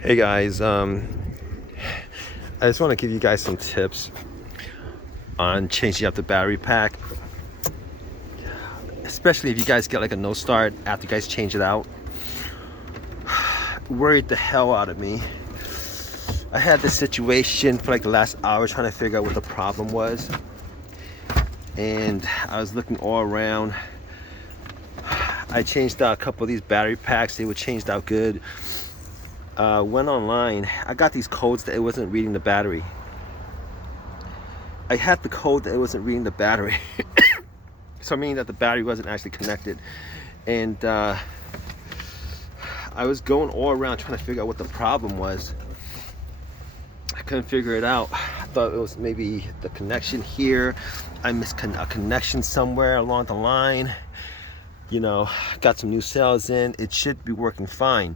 Hey guys, I just want to give you guys some tips on changing up the battery pack, especially if you guys get like a no start after you guys change it out. Worried the hell out of me. I had this situation for like the last hour trying to figure out what the problem was, and I was looking all around. I changed out a couple of these battery packs. They were changed out good. Went online. I got these codes that it wasn't reading the battery. I had the code that it wasn't reading the battery. So meaning that the battery wasn't actually connected. And I was going all around trying to figure out what the problem was. I couldn't figure it out. I thought it was maybe the connection here. I missed a connection somewhere along the line. You know, got some new cells in. It should be working fine.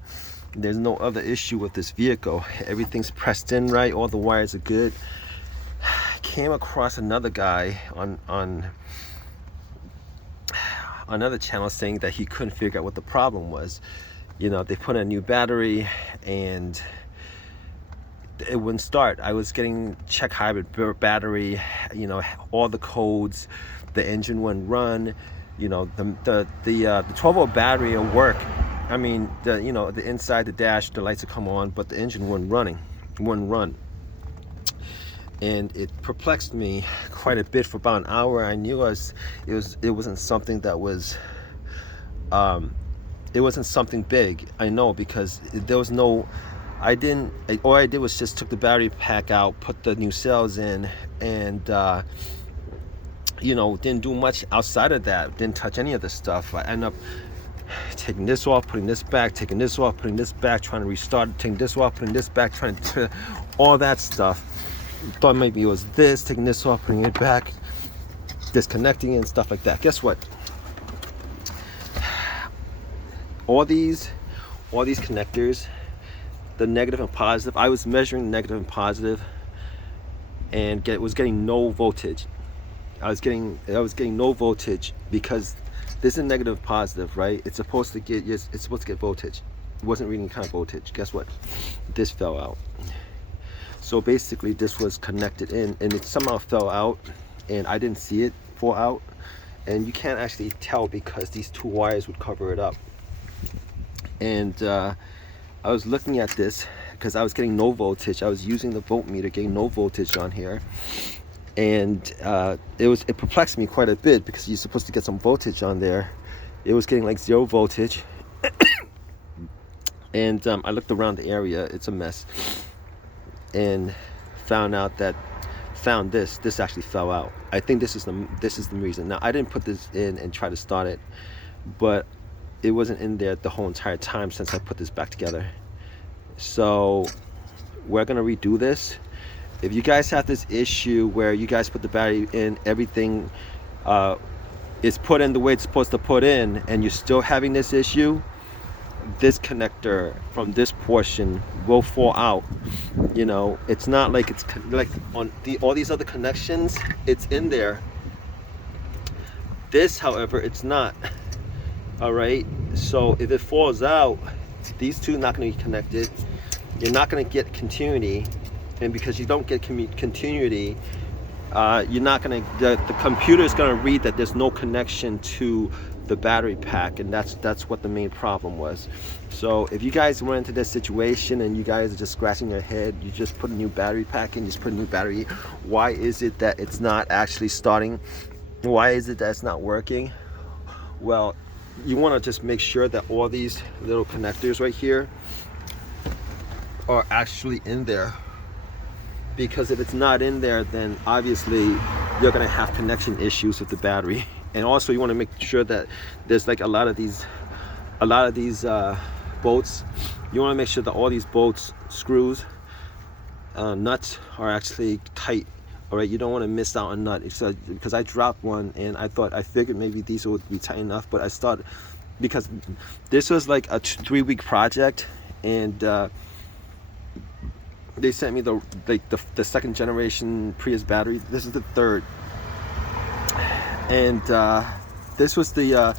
There's no other issue with this vehicle. Everything's pressed in right. All the wires are good. Came across another guy on another channel saying that he couldn't figure out what the problem was. You know, they put in a new battery and it wouldn't start. I was getting check hybrid battery, you know, all the codes, the engine wouldn't run. You know, the 12-volt battery will work. I mean, the inside the dash, the lights will come on, but the engine wouldn't run. And it perplexed me quite a bit for about an hour. I knew it wasn't something that was it wasn't something big. I know, because there was no, all I did was just took the battery pack out, put the new cells in, and didn't do much outside of that. Didn't touch any of the stuff. I ended up taking this off, putting this back, taking this off, putting this back, trying to restart it, taking this off, putting this back, trying to all that stuff. Thought maybe it was this, taking this off, putting it back, disconnecting it and stuff like that. Guess what? All these connectors, the negative and positive, I was measuring negative and positive and was getting no voltage. I was getting no voltage because this is negative and positive, right? It's supposed to get voltage. It wasn't reading kind of voltage. Guess what? This fell out. So basically this was connected in and it somehow fell out and I didn't see it fall out, and you can't actually tell because these two wires would cover it up. And I was looking at this because I was getting no voltage. I was using the voltmeter, getting no voltage on here, and it perplexed me quite a bit because you're supposed to get some voltage on there. It was getting like 0 voltage. And I looked around the area. It's a mess. And found this actually fell out. I think this is the reason. Now, I didn't put this in and try to start it, but it wasn't in there the whole entire time since I put this back together. So we're gonna redo this. If you guys have this issue where you guys put the battery in, everything is put in the way it's supposed to put in, and you're still having this issue, this connector from this portion will fall out. You know, it's not like it's like on all these other connections, it's in there. This, however, it's not. All right, so if it falls out, these two are not going to be connected. You're not going to get continuity, and because you don't get continuity, you're not going to. The computer is going to read that there's no connection to the battery pack, and that's what the main problem was. So if you guys run into this situation and you guys are just scratching your head, you just put a new battery pack in, just put a new battery. Why is it that it's not actually starting? Why is it that it's not working? Well, you want to just make sure that all these little connectors right here are actually in there, because if it's not in there, then obviously you're going to have connection issues with the battery. And also you want to make sure that there's like a lot of these bolts. You want to make sure that all these bolts, screws, nuts are actually tight. All right, you don't want to miss out on nut. Because I dropped one and I figured maybe these would be tight enough, but I started, because this was like a 3-week project, and they sent me the second generation Prius battery. This is the third, and this was a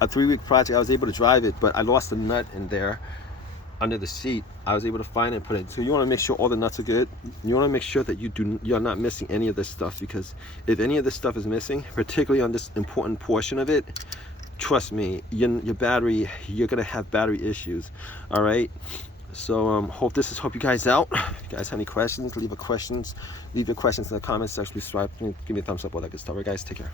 3-week project. I was able to drive it, but I lost a nut in there, under the seat, I was able to find it and put it. So you want to make sure all the nuts are good. You want to make sure that you're not missing any of this stuff, because if any of this stuff is missing, particularly on this important portion of it, trust me, your battery, you're gonna have battery issues. All right. So hope you guys out. If you guys have any questions, leave your questions in the comment section. Subscribe, give me a thumbs up, all that good stuff. All right, guys, take care.